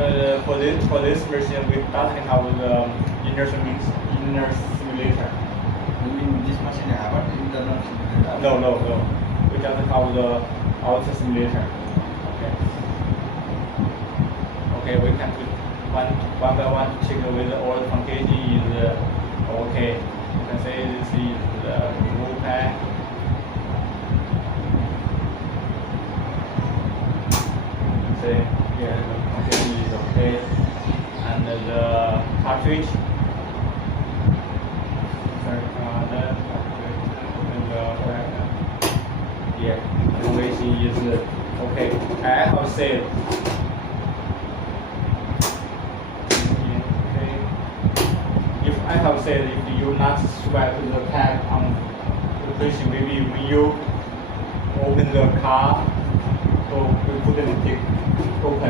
For this version, we doesn't have the inner simulator. You mean this machine have an internal simulator? No. We just have the outer simulator. Okay, we can put one by one to check whether all the functionality is okay. You can say this is the remove pack. Say here the functionality is okay, and the cartridge. Yeah, information is okay. I have saved. If I have said if you not swipe the tag on the question, maybe when you open the car, so we couldn't open.